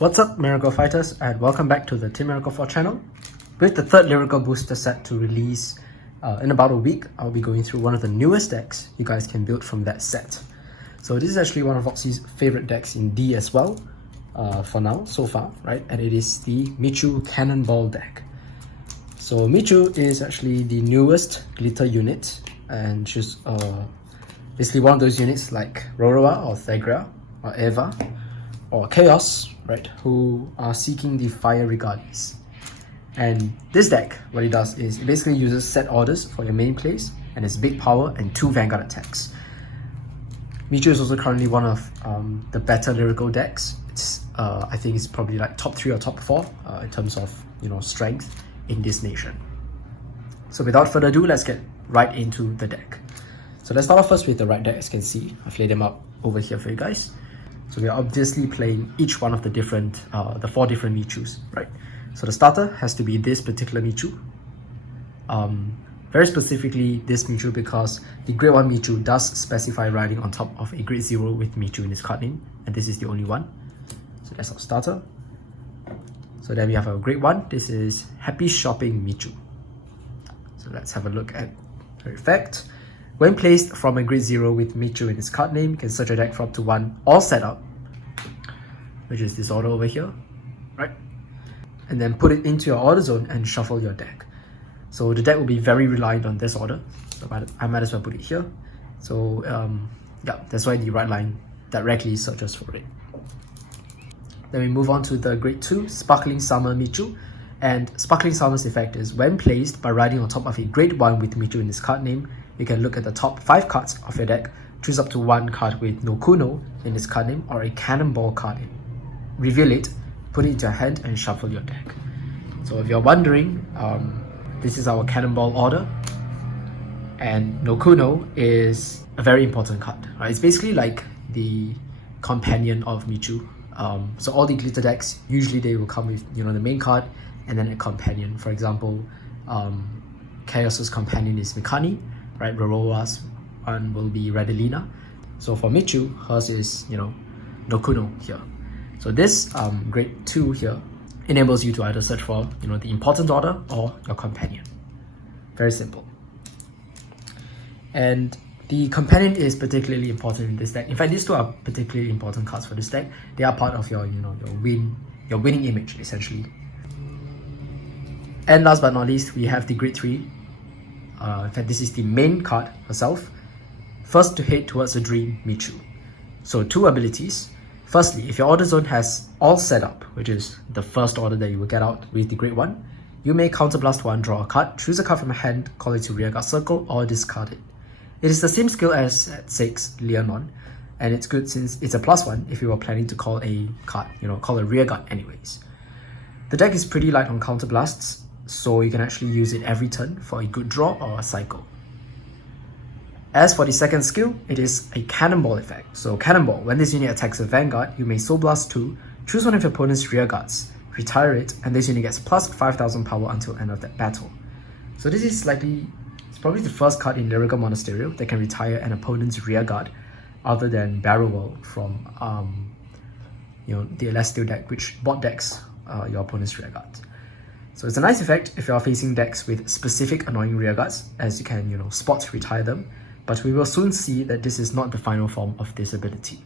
What's up, Miracle Fighters, and welcome back to the Team Miracle 4 channel. With the third Lyrical Booster set to release in about a week, I'll be going through one of the newest decks you guys can build from that set. So this is actually one of Roxy's favorite decks in D as well, for now, so far, right? And it is the Michu Cannonball deck. So Michu is actually the newest glitter unit, and she's basically one of those units like Roroa or Thegra or Eva or Chaos, right, who are seeking the fire regardless. And this deck, what it does is it basically uses set orders for your main plays, and it's big power and 2 Vanguard attacks. Michu is also currently one of the better lyrical decks. It's I think it's probably like top 3 or top 4 in terms of strength in this nation. So without further ado, let's get right into the deck. So let's start off first with the right deck. As you can see, I've laid them up over here for you guys. So we're obviously playing each one of the different, the 4 different Michus, right? So the starter has to be this particular Michu. Very specifically this Michu because the grade 1 Michu does specify riding on top of a grade 0 with Michu in its card name, and this is the only one. So that's our starter. So then we have our grade 1. This is Happy Shopping Michu. So let's have a look at her effect. When placed from a grade 0 with Michu in its card name, you can search your deck for up to 1 all setup, which is this order over here, right? And then put it into your order zone and shuffle your deck. So the deck will be very reliant on this order, so I might as well put it here. So yeah, that's why the right line directly searches for it. Then we move on to the grade 2 Sparkling Summer Michu. And Sparkling Summer's effect is when placed by riding on top of a grade 1 with Michu in its card name, you can look at the top 5 cards of your deck, choose up to 1 card with Nokuno in its card name or a Cannonball card name. Reveal it, put it into your hand and shuffle your deck. So if you're wondering, this is our Cannonball order, and Nokuno is a very important card, right? It's basically like the companion of Michu. So all the glitter decks, usually they will come with the main card and then a companion. For example, Chaos's companion is Mikani, right? Roroa's one will be Redalina. So for Michu, hers is Nokuno here. So this grade 2 here enables you to either search for the important order or your companion. Very simple. And the companion is particularly important in this deck. In fact, these 2 are particularly important cards for this deck. They are part of your your winning image essentially. And last but not least, we have the grade 3. In fact, this is the main card herself. First to Head Towards a Dream Michu. So 2 abilities. Firstly, if your order zone has all set up, which is the first order that you will get out with the grade 1, you may counterblast 1, draw a card, choose a card from a hand, call it to rearguard circle, or discard it. It is the same skill as at 6 Leonon, and it's good since it's a +1 if you are planning to call a card, call a rearguard anyways. The deck is pretty light on counterblasts, so you can actually use it every turn for a good draw or a cycle. As for the second skill, it is a Cannonball effect. So Cannonball, when this unit attacks a Vanguard, you may Soul Blast 2, choose one of your opponent's rear guards, retire it, and this unit gets plus 5,000 power until end of that battle. So this is it's probably the first card in Lyrical Monasterio that can retire an opponent's rear guard, other than Barrel World from the Celestial deck, which bot decks your opponent's rear guard. So it's a nice effect if you are facing decks with specific annoying rear guards, as you can spot retire them. But we will soon see that this is not the final form of this ability.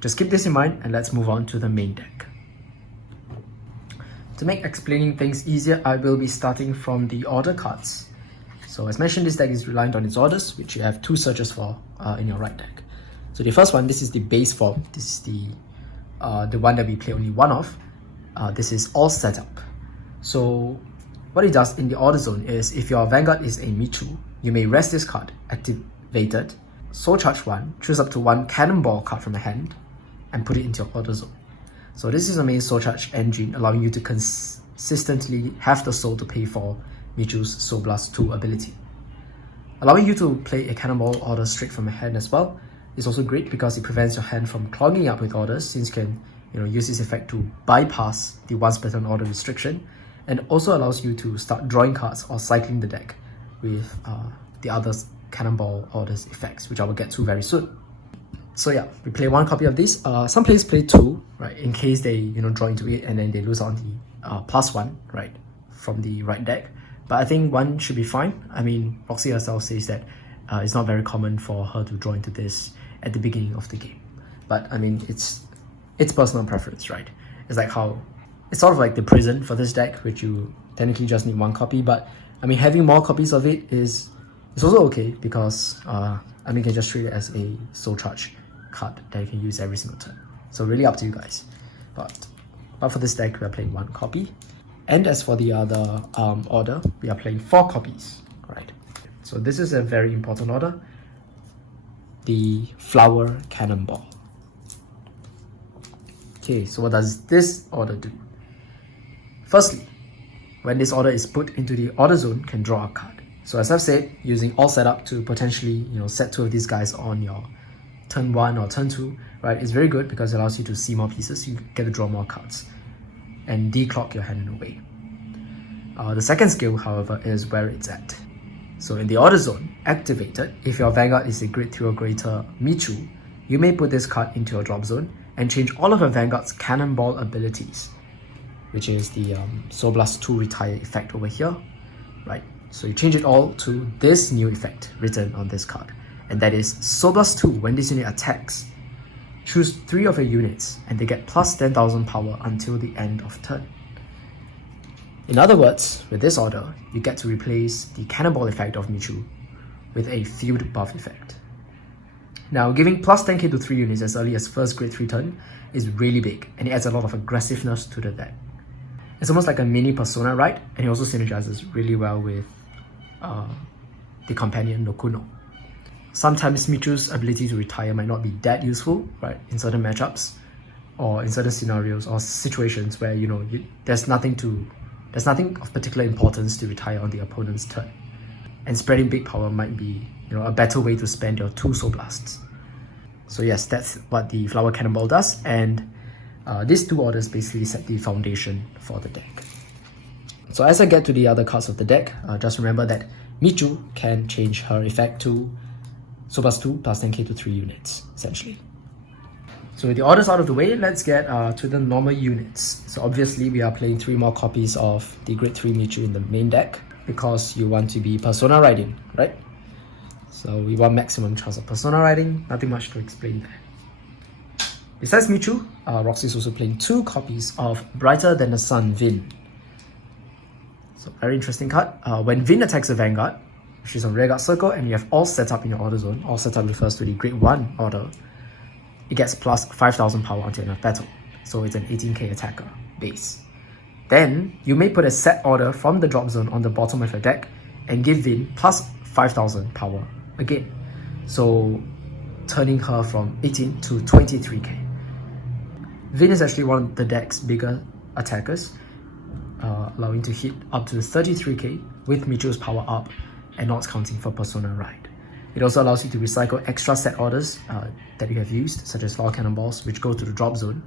Just keep this in mind and let's move on to the main deck. To make explaining things easier, I will be starting from the order cards. So as mentioned, this deck is reliant on its orders, which you have 2 searches for in your right deck. So the first one, this is the base form. This is the one that we play only 1 of. This is all setup. So what it does in the order zone is if your Vanguard is a Michu, you may rest this card, activated, Soul Charge 1, choose up to 1 Cannonball card from a hand, and put it into your order zone. So this is a main Soul Charge engine, allowing you to consistently have the soul to pay for Michu's Soul Blast 2 ability. Allowing you to play a Cannonball order straight from a hand as well is also great because it prevents your hand from clogging up with orders, since you can use this effect to bypass the once per turn order restriction, and also allows you to start drawing cards or cycling the deck with the other Cannonball orders effects, which I will get to very soon. So yeah, we play 1 copy of this. Some players play 2, right, in case they draw into it and then they lose on the +1, right, from the right deck. But I think 1 should be fine. I mean, Roxy herself says that it's not very common for her to draw into this at the beginning of the game. But I mean, it's personal preference, right? It's like how it's sort of like the prison for this deck, which you technically just need 1 copy. But I mean, having more copies of it is also okay because I mean, you can just treat it as a soul charge card that you can use every single turn. So really up to you guys. But for this deck, we are playing 1 copy. And as for the other order, we are playing 4 copies. Alright. So this is a very important order. The Flower Cannonball. Okay, so what does this order do? Firstly, when this order is put into the order zone, can draw a card. So as I've said, using all setup to potentially set 2 of these guys on your turn 1 or turn 2, right, is very good because it allows you to see more pieces. You get to draw more cards and declock your hand in a way. The second skill, however, is where it's at. So in the order zone, activated, if your Vanguard is a grade 3 or greater Michu, you may put this card into your drop zone and change all of your Vanguard's Cannonball abilities, which is the Soul Blast 2 retire effect over here, right? So you change it all to this new effect written on this card, and that is Soul Blast 2. When this unit attacks, choose 3 of your units and they get plus 10,000 power until the end of turn. In other words, with this order, you get to replace the Cannonball effect of Michu with a field buff effect. Now, giving plus 10k to 3 units as early as first grade 3 turn is really big, and it adds a lot of aggressiveness to the deck. It's almost like a mini persona, right? And it also synergizes really well with the companion Nokuno. Sometimes Michu's ability to retire might not be that useful, right, in certain matchups or in certain scenarios or situations where there's nothing of particular importance to retire on the opponent's turn, and spreading big power might be a better way to spend your 2 Soul Blasts. So yes, that's what the Flower Cannonball does, and these 2 orders basically set the foundation for the deck. So as I get to the other cards of the deck, just remember that Michu can change her effect to Soul Blast 2 plus 10k to 3 units, essentially. So with the orders out of the way, let's get to the normal units. So obviously we are playing 3 more copies of the grade 3 Michu in the main deck because you want to be persona riding, right? So we want maximum chance of persona riding, nothing much to explain there. Besides Michu, Roxy is also playing 2 copies of Brighter Than the Sun Vin. So very interesting card. When Vin attacks a Vanguard, she's on rearguard circle and you have all set up in your order zone. All set up refers to the grade 1 order. It gets plus 5,000 power until end of battle. So it's an 18k attacker base. Then you may put a set order from the drop zone on the bottom of your deck and give Vin plus 5,000 power again. So turning her from 18 to 23k. Vin is actually one of the deck's bigger attackers, allowing to hit up to 33k with Michu's power up and not counting for Persona Ride. It also allows you to recycle extra set orders that you have used, such as Flower Cannonballs, which go to the drop zone.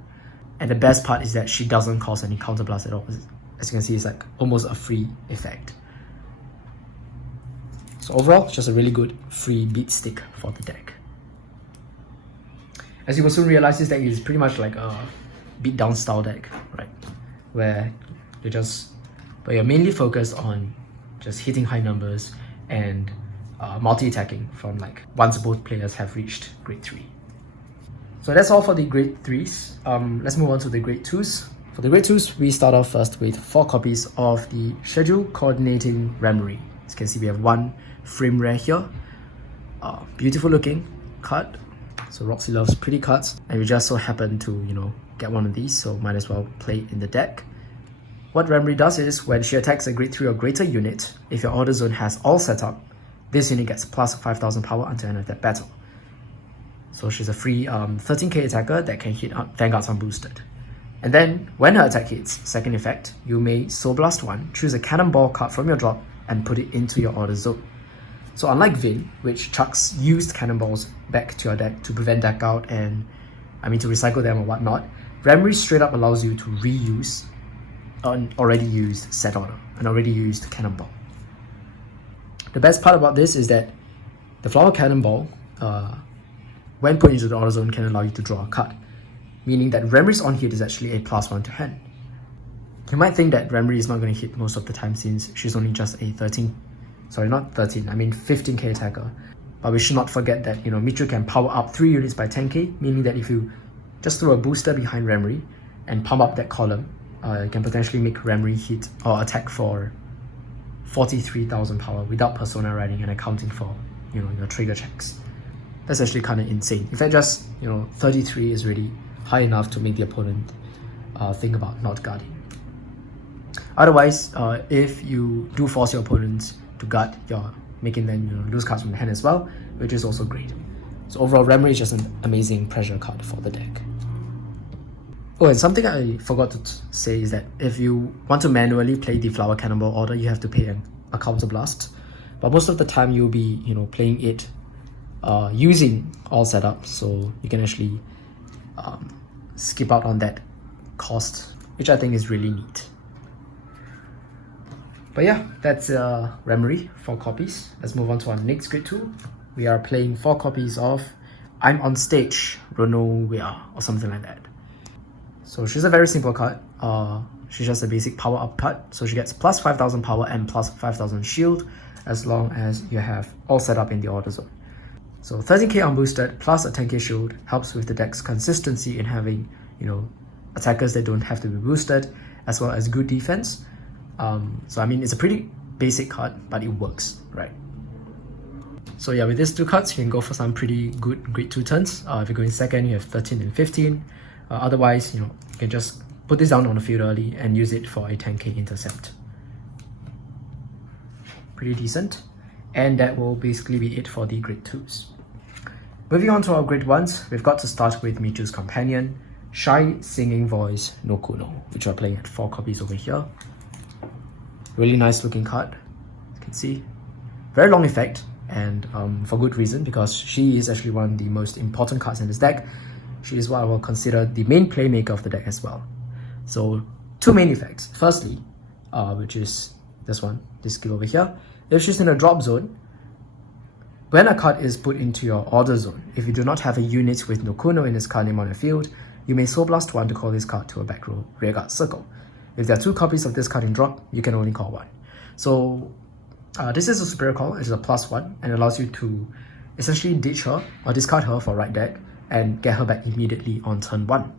And the best part is that she doesn't cause any counterblast at all. As you can see, it's like almost a free effect. So overall, it's just a really good free beat stick for the deck. As you will soon realize, this deck is pretty much like a beatdown style deck, right? Where you're mainly focused on just hitting high numbers and multi-attacking from once both players have reached grade 3. So that's all for the grade 3s. Let's move on to the grade 2s. For the grade 2s, we start off first with 4 copies of the Schedule Coordinating Remory. As you can see, we have 1 frame rare here. Beautiful looking card. So Roxy loves pretty cards, and we just so happen to, get one of these, so might as well play it in the deck. What Remory does is, when she attacks a grade 3 or greater unit, if your order zone has all set up, this unit gets plus 5,000 power until end of that battle. So she's a free 13k attacker that can hit Vanguards unboosted. And then, when her attack hits, second effect, you may Soul Blast 1, choose a Cannonball card from your drop, and put it into your order zone. So unlike Vin, which chucks used Cannonballs back to your deck to prevent deck out and, to recycle them or whatnot, Remory straight up allows you to reuse an already used set order, an already used Cannonball. The best part about this is that the Flower Cannonball, when put into the order zone, can allow you to draw a card, meaning that Remry's on hit is actually a +1 to hand. You might think that Remry is not going to hit most of the time since she's only just a 15k attacker. But we should not forget that, Michu can power up 3 units by 10k, meaning that if you just throw a booster behind Remry and pump up that column, you can potentially make Remry hit or attack for 43,000 power without Persona riding and accounting for, your trigger checks. That's actually kind of insane. In fact, just, 33 is really high enough to make the opponent think about not guarding. Otherwise, if you do force your opponents to guard, you're making them lose cards from the hand as well, which is also great. So overall, Remry is just an amazing pressure card for the deck. Oh, and something I forgot to say is that if you want to manually play the Flower Cannonball order, you have to pay a counter blast. But most of the time, you'll be playing it using all setup, so you can actually skip out on that cost, which I think is really neat. But yeah, that's Remry, 4 copies. Let's move on to our next grade 2. We are playing 4 copies of I'm on Stage, Ronovia, or something like that. So she's a very simple card. She's just a basic power up card. So she gets plus 5,000 power and plus 5,000 shield as long as you have all set up in the order zone. So 13k unboosted plus a 10k shield helps with the deck's consistency in having, attackers that don't have to be boosted, as well as good defense. So I mean, it's a pretty basic card, but it works, right? So yeah, with these 2 cards, you can go for some pretty good grade 2 turns. If you're going second, you have 13 and 15. Otherwise, you can just put this down on the field early and use it for a 10k intercept. Pretty decent. And that will basically be it for the grade 2s. Moving on to our grade 1s, we've got to start with Michu's companion, Shy Singing Voice Nokuno, which we're playing at 4 copies over here. Really nice looking card, as you can see. Very long effect, and for good reason, because she is actually one of the most important cards in this deck. She is what I will consider the main playmaker of the deck as well. So 2 main effects. Firstly, which is this skill over here. If she's in a drop zone, when a card is put into your order zone, if you do not have a unit with Nokuno in its card name on the field, you may Soul Blast 1 to call this card to a back row rearguard circle. If there are 2 copies of this card in drop, you can only call 1. So this is a superior call. It's a +1 and allows you to essentially ditch her or discard her for right deck and get her back immediately on turn 1.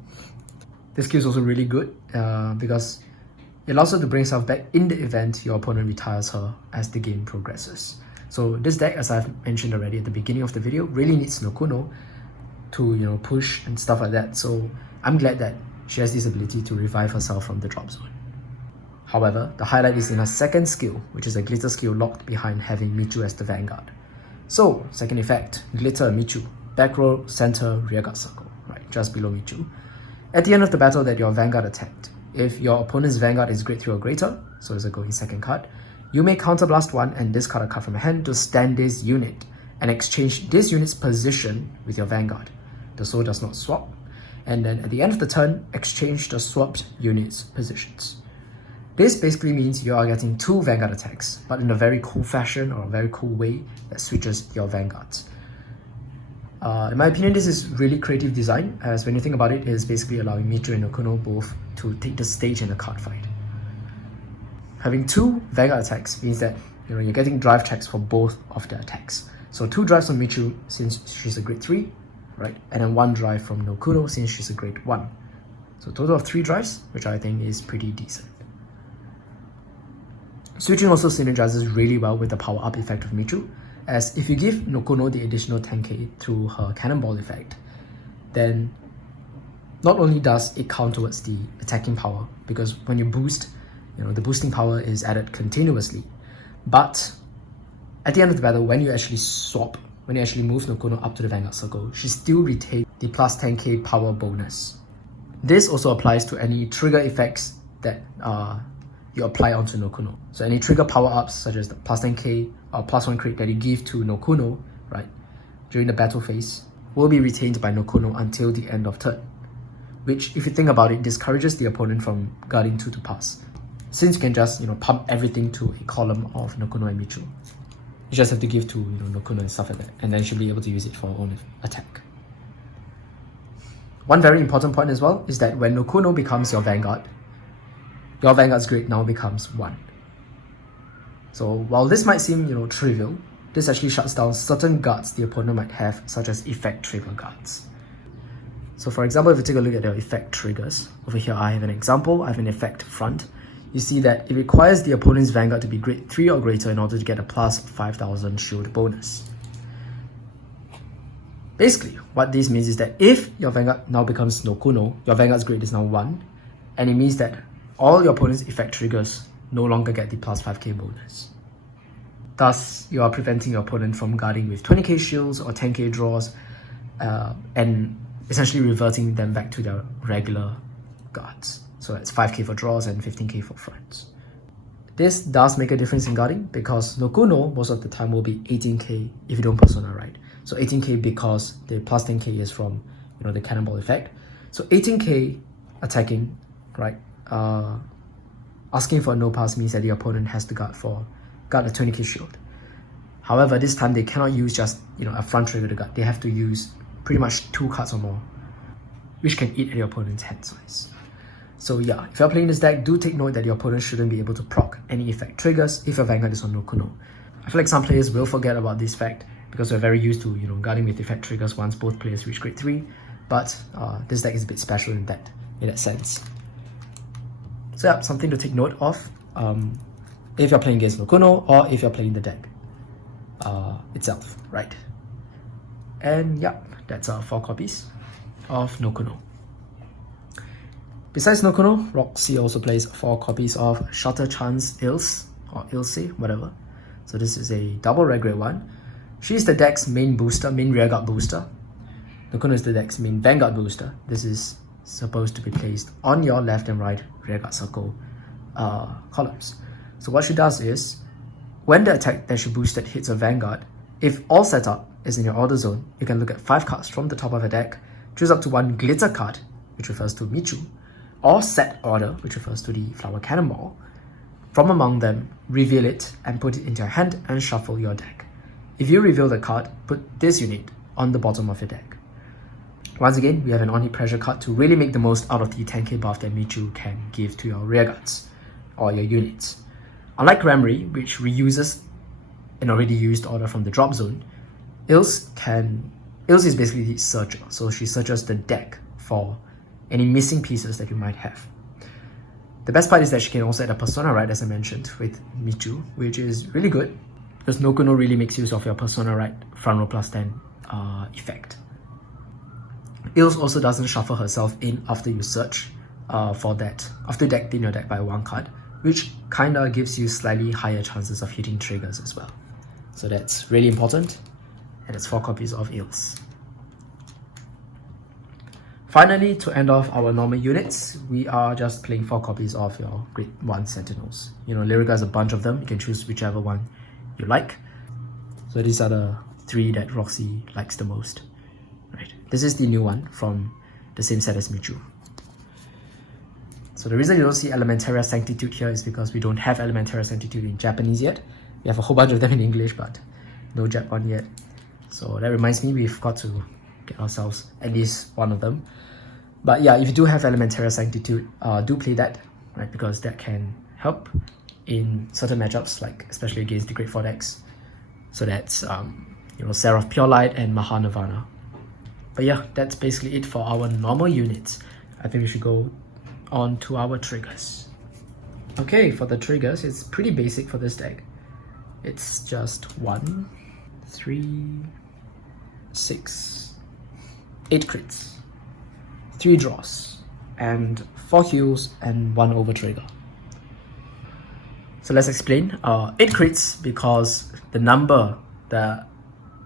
This skill is also really good because it allows her to bring herself back in the event your opponent retires her as the game progresses. So this deck, as I've mentioned already at the beginning of the video, really needs Nokuno to push and stuff like that. So I'm glad that she has this ability to revive herself from the drop zone. However, the highlight is in her second skill, which is a glitter skill locked behind having Michu as the Vanguard. So, second effect, Glitter Michu, back row, center, rearguard circle, right, just below Michu. At the end of the battle that your Vanguard attacked, if your opponent's Vanguard is grade 3 or greater, so it's a going second card, you may counterblast 1 and discard a card from your hand to stand this unit and exchange this unit's position with your Vanguard. The soul does not swap. And then at the end of the turn, exchange the swapped units' positions. This basically means you are getting 2 Vanguard attacks, but in a very cool fashion or a very cool way that switches your Vanguards. In my opinion, this is really creative design, as when you think about it, it is basically allowing Michu and Nokuno both to take the stage in a card fight. Having 2 Vanguard attacks means that you're getting drive checks for both of the attacks. So 2 drives from Michu since she's a grade 3, right? And then 1 drive from Nokuno since she's a grade 1. So a total of 3 drives, which I think is pretty decent. Switching also synergizes really well with the power up effect of Michu, as if you give Nokuno the additional 10k through her Cannonball effect, then not only does it count towards the attacking power, because when you boost, the boosting power is added continuously, but at the end of the battle, when you actually swap, when you actually move Nokuno up to the Vanguard circle, she still retains the plus 10k power bonus. This also applies to any trigger effects that you apply onto Nokuno. So any trigger power-ups such as the plus 10k or plus 1 crit that you give to Nokuno, right, during the battle phase, will be retained by Nokuno until the end of turn, which, if you think about it, discourages the opponent from guarding 2 to pass, since you can just pump everything to a column of Nokuno and Michu. You just have to give to Nokuno and stuff like that, and then she'll be able to use it for her own attack. One very important point as well is that when Nokuno becomes your Vanguard's grade now becomes 1. So while this might seem, trivial, this actually shuts down certain guards the opponent might have, such as effect trigger guards. So for example, if you take a look at your effect triggers, over here I have an example, I have an effect front. You see that it requires the opponent's Vanguard to be grade 3 or greater in order to get a plus 5000 shield bonus. Basically, what this means is that if your Vanguard now becomes Nokuno, your Vanguard's grade is now 1, and it means that all your opponent's effect triggers no longer get the plus 5k bonus. Thus, you are preventing your opponent from guarding with 20k shields or 10k draws, and essentially reverting them back to their regular guards. So that's 5k for draws and 15k for fronts. This does make a difference in guarding because Nokuno most of the time will be 18k if you don't persona right. So 18k because the plus 10k is from the cannonball effect. So 18k attacking, right? Asking for a no pass means that the opponent has to guard a 20k shield. However, this time they cannot use just a front trigger to guard. They have to use pretty much 2 cards or more, which can eat at your opponent's hand size. So yeah, if you're playing this deck, do take note that your opponent shouldn't be able to proc any effect triggers if your Vanguard is on Nokuno. I feel like some players will forget about this fact because we're very used to guarding with effect triggers once both players reach grade 3, but this deck is a bit special in that sense. So yeah, something to take note of if you're playing against Nokuno or if you're playing the deck itself, right? And yeah, that's 4 copies of Nokuno. Besides Nokuno, Roxy also plays 4 copies of Shutter Chance Ilse, or Ilse, whatever. So this is a double red grade 1. She's the deck's main rearguard booster. Nokuno is the deck's main Vanguard booster. This is supposed to be placed on your left and right rearguard circle columns. So what she does is, when the attack that she boosted hits a Vanguard, if all setup is in your order zone, you can look at 5 cards from the top of a deck, choose up to 1 glitter card, which refers to Michu, or set order, which refers to the flower cannonball. From among them, reveal it and put it into your hand and shuffle your deck. If you reveal the card, put this unit on the bottom of your deck. Once again, we have an Oni pressure card to really make the most out of the 10k buff that Michu can give to your rearguards or your units. Unlike Ramri, which reuses an already used order from the drop zone, Ilse is basically the searcher, so she searches the deck for any missing pieces that you might have. The best part is that she can also add a persona right, as I mentioned, with Michu, which is really good because Nokuno really makes use of your persona right front row plus 10 effect. Ilse also doesn't shuffle herself in after you search after deck in your deck by 1 card, which kinda gives you slightly higher chances of hitting triggers as well. So that's really important, and it's 4 copies of Ilse. Finally, to end off our normal units, we are just playing 4 copies of your grade 1 Sentinels. Lyrical has a bunch of them, you can choose whichever one you like. So these are the 3 that Roxy likes the most. Right. This is the new one from the same set as Michu. So the reason you don't see Elementaria Sanctitude here is because we don't have Elementaria Sanctitude in Japanese yet. We have a whole bunch of them in English, but no Jap one yet. So that reminds me, we've got to get ourselves at least one of them. But yeah, if you do have Elementaria Sanctitude, do play that, right? Because that can help in certain matchups, like especially against the grade 4 decks. So that's Seraph Pure Light and Maha Nirvana. But yeah, that's basically it for our normal units. I think we should go on to our triggers. Okay, for the triggers, it's pretty basic for this deck. It's just 1, 3, 6, 8 crits, 3 draws, and 4 heals and 1 over trigger. So let's explain. 8 crits because the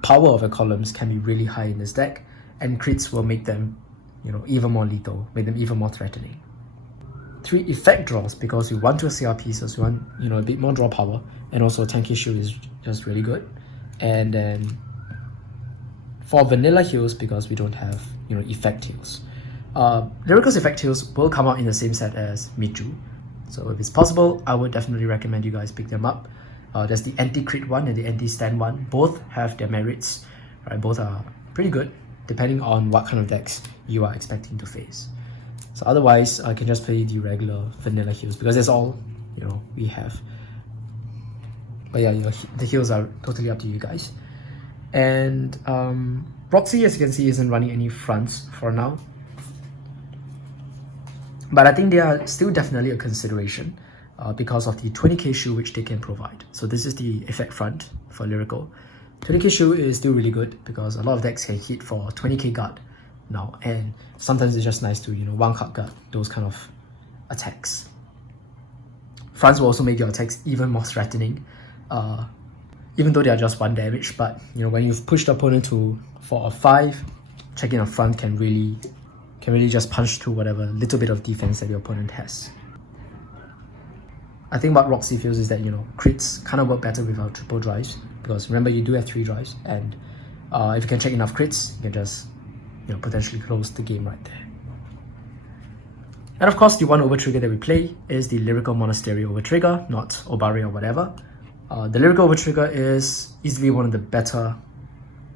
power of the columns can be really high in this deck, and crits will make them, even more lethal, make them even more threatening. 3 effect draws because we want to CR pieces, we want a bit more draw power, and also 10k shield is just really good. And then 4 vanilla heals because we don't have effect heals. Lyrical's effect heals will come out in the same set as Michu, so if it's possible, I would definitely recommend you guys pick them up. There's the anti-crit one and the anti-stand one. Both have their merits, right? Both are pretty good depending on what kind of decks you are expecting to face. So otherwise, I can just play the regular vanilla heals because that's all, you know, we have. But yeah, the heals are totally up to you guys. And Roxy, as you can see, isn't running any fronts for now. But I think they are still definitely a consideration because of the 20k shoe which they can provide. So this is the effect front for Lyrical. 20k shoe is still really good because a lot of decks can hit for 20k guard now, and sometimes it's just nice to, you know, one card guard those kind of attacks. Fronts will also make your attacks even more threatening, even though they are just 1 damage. But you know, when you've pushed the opponent for a 5, checking a front can really just punch through whatever little bit of defense that your opponent has. I think what Roxy feels is that, you know, crits kind of work better without triple drives, because remember, you do have 3 drives, and if you can check enough crits, you can just, you know, potentially close the game right there. And of course, the one overtrigger that we play is the Lyrical Monasterio overtrigger, not Obari or whatever. The Lyrical overtrigger is easily one of the better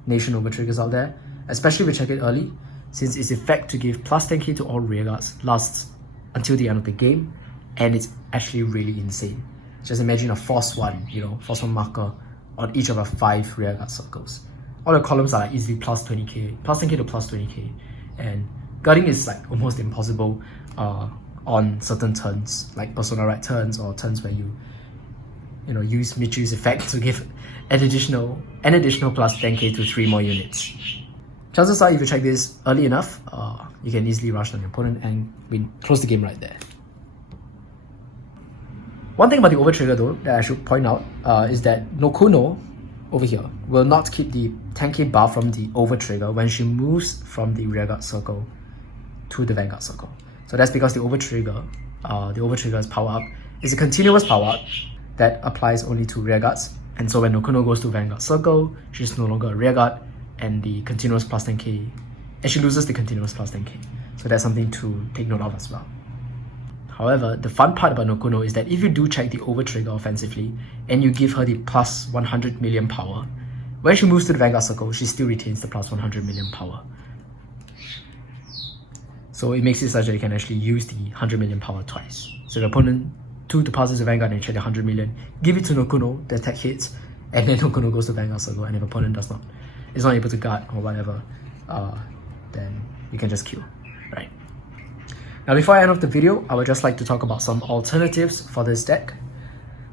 nation overtriggers out there, especially if we check it early, since its effect to give plus 10k to all rearguards lasts until the end of the game, and it's actually really insane. Just imagine a force 1, you know, force 1 marker on each of our 5 rearguard circles. All the columns are like easily plus 20k, plus 10k to plus 20k, and guarding is like almost impossible on certain turns, like Persona Right turns or turns where you know, use Michu's effect to give an additional plus 10k to 3 more units. Chances are, if you check this early enough, you can easily rush on your opponent and close the game right there. One thing about the overtrigger though that I should point out is that Nokuno over here will not keep the 10k buff from the overtrigger when she moves from the rearguard circle to the vanguard circle. So that's because the overtrigger's power up is a continuous power up that applies only to rearguards. And so when Nokuno goes to vanguard circle, she's no longer a rearguard, and the continuous plus 10k, and she loses the continuous plus 10k. So that's something to take note of as well. However, the fun part about Nokuno is that if you do check the overtrigger offensively and you give her the plus 100 million power, when she moves to the vanguard circle, she still retains the plus 100 million power. So it makes it such that you can actually use the 100 million power twice. So the opponent 2 to pass the vanguard and check the 100 million, give it to Nokuno, the attack hits, and then Nokuno goes to vanguard circle, and if opponent is not able to guard or whatever, then you can just kill, right? Now before I end off the video, I would just like to talk about some alternatives for this deck.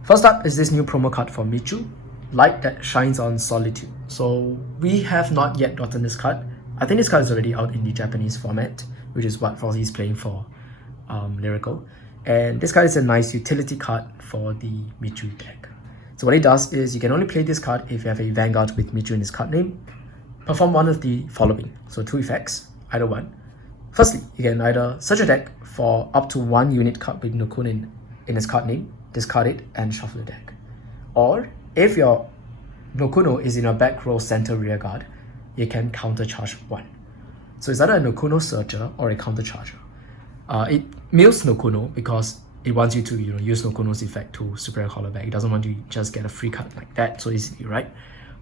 First up is this new promo card for Michu, Light That Shines on Solitude. So we have not yet gotten this card. I think this card is already out in the Japanese format, which is what Roxy is playing for Lyrical. And this card is a nice utility card for the Michu deck. So what it does is you can only play this card if you have a Vanguard with Michu in its card name. Perform one of the following. So 2 effects, either one. Firstly, you can either search a deck for up to 1 unit card with Nokuno in its card name, discard it, and shuffle the deck. Or, if your Nokuno is in a back row center rear guard, you can countercharge 1. So it's either a Nokuno searcher or a countercharger. It mills Nokuno because it wants you to, you know, use Nokuno's effect to superior color back. It doesn't want you to just get a free card like that so easily, right?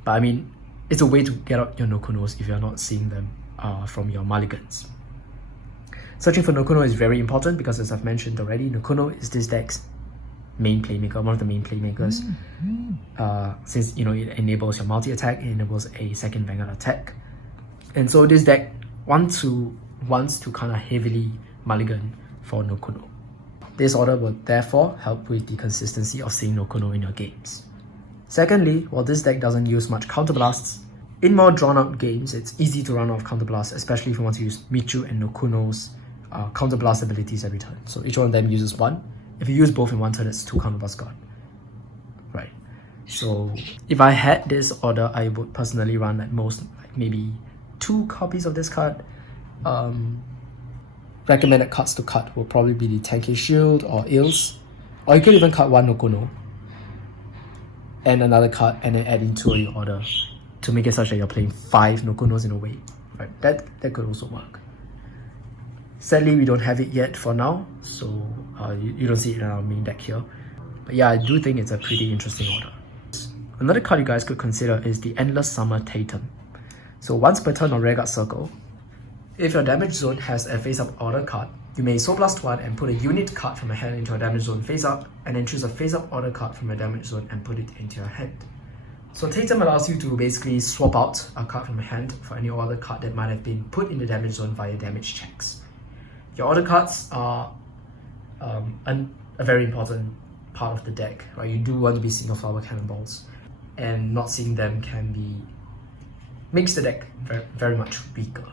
But I mean, it's a way to get out your Nokunos if you're not seeing them from your mulligans. Searching for Nokuno is very important because, as I've mentioned already, Nokuno is this deck's main playmaker, one of the main playmakers. Since, you know, it enables your multi-attack, it enables a second Vanguard attack. And so this deck wants to kind of heavily mulligan for Nokuno. This order will therefore help with the consistency of seeing Nokuno in your games. Secondly, while this deck doesn't use much counterblasts, in more drawn-out games, it's easy to run out of counterblasts, especially if you want to use Michu and Nokuno's counterblast abilities every turn. So each one of them uses 1. If you use both in 1 turn, it's 2 counterblasts gone. Right. So if I had this order, I would personally run at most like maybe 2 copies of this card. Recommended cards to cut will probably be the 10k shield or Eels, or you could even cut 1 Nokuno and another card and then add in 2 of your order to make it such that you're playing 5 Nokunos in a way, right? That could also work. Sadly, we don't have it yet for now, so you don't see it in our main deck here. But yeah, I do think it's a pretty interesting order. Another card you guys could consider is the Endless Summer Tatum. So once per turn on rearguard circle, if your damage zone has a face-up order card, you may soul blast one and put a unit card from your hand into a damage zone face-up, and then choose a face-up order card from your damage zone and put it into your hand. So Tatum allows you to basically swap out a card from your hand for any order card that might have been put in the damage zone via damage checks. Your order cards are a very important part of the deck, right? You do want to be seeing your flower cannonballs, and not seeing them makes the deck very, very much weaker.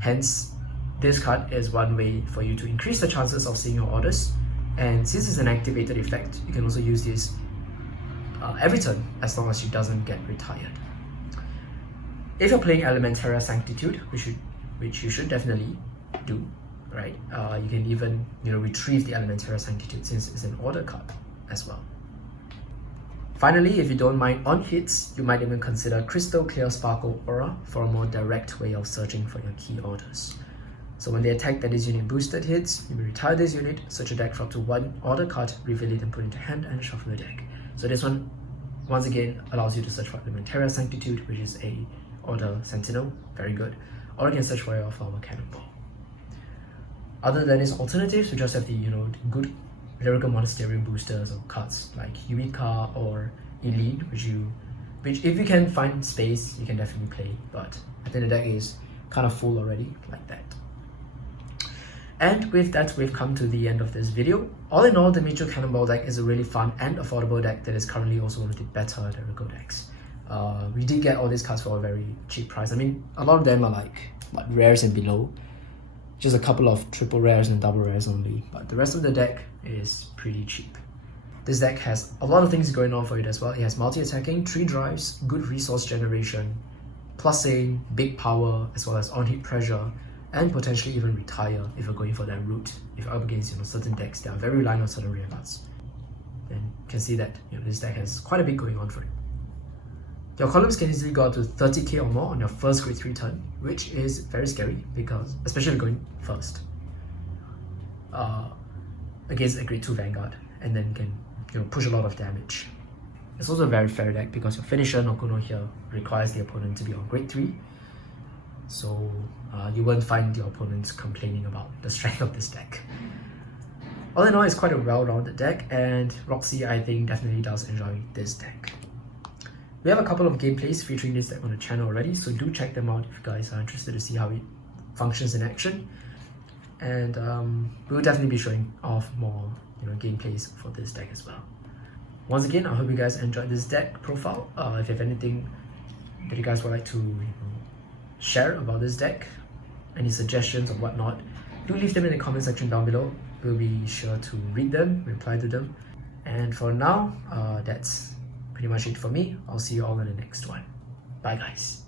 Hence, this card is one way for you to increase the chances of seeing your orders, and since it's an activated effect, you can also use this every turn as long as it doesn't get retired. If you're playing Elementaria Sanctitude, which you should definitely do, right? You can even retrieve the Elementaria Sanctitude since it's an order card as well. Finally, if you don't mind on hits, you might even consider Crystal Clear Sparkle Aura for a more direct way of searching for your key orders. So when they attack that this unit boosted hits, you may retire this unit, search your deck for up to one order card, reveal it and put it into hand, and shuffle the deck. So this one, once again, allows you to search for Elementaria Sanctitude, which is a order sentinel, very good. Or you can search for your flower cannonball. Other than its alternatives, we just have the good Lyrical Monasterio boosters or cards like Eureka or Elite, which if you can find space, you can definitely play, but I think the deck is kind of full already like that. And with that, we've come to the end of this video. All in all, the Michu Cannonball deck is a really fun and affordable deck that is currently also one of the better Lyrical decks. We did get all these cards for a very cheap price. I mean, a lot of them are like rares and below. Just a couple of triple rares and double rares only, but the rest of the deck is pretty cheap. This deck has a lot of things going on for it as well. It has multi-attacking, 3 drives, good resource generation, plussing, big power, as well as on-hit pressure, and potentially even retire if you're going for that route. If you're up against certain decks that are very reliant on certain rearguards, then you can see that this deck has quite a bit going on for it. Your columns can easily go up to 30k or more on your first grade 3 turn, which is very scary because, especially going first against a grade 2 Vanguard, and then can push a lot of damage. It's also a very fair deck because your finisher Nokuno here requires the opponent to be on grade 3, so you won't find your opponents complaining about the strength of this deck. All in all, it's quite a well-rounded deck, and Roxy, I think, definitely does enjoy this deck. We have a couple of gameplays featuring this deck on the channel already, so do check them out if you guys are interested to see how it functions in action. And we'll definitely be showing off more gameplays for this deck as well. Once again, I hope you guys enjoyed this deck profile. If you have anything that you guys would like to share about this deck, any suggestions or whatnot, do leave them in the comment section down below. We'll be sure to read them, reply to them. And for now, that's pretty much it for me. I'll see you all in the next one. Bye guys.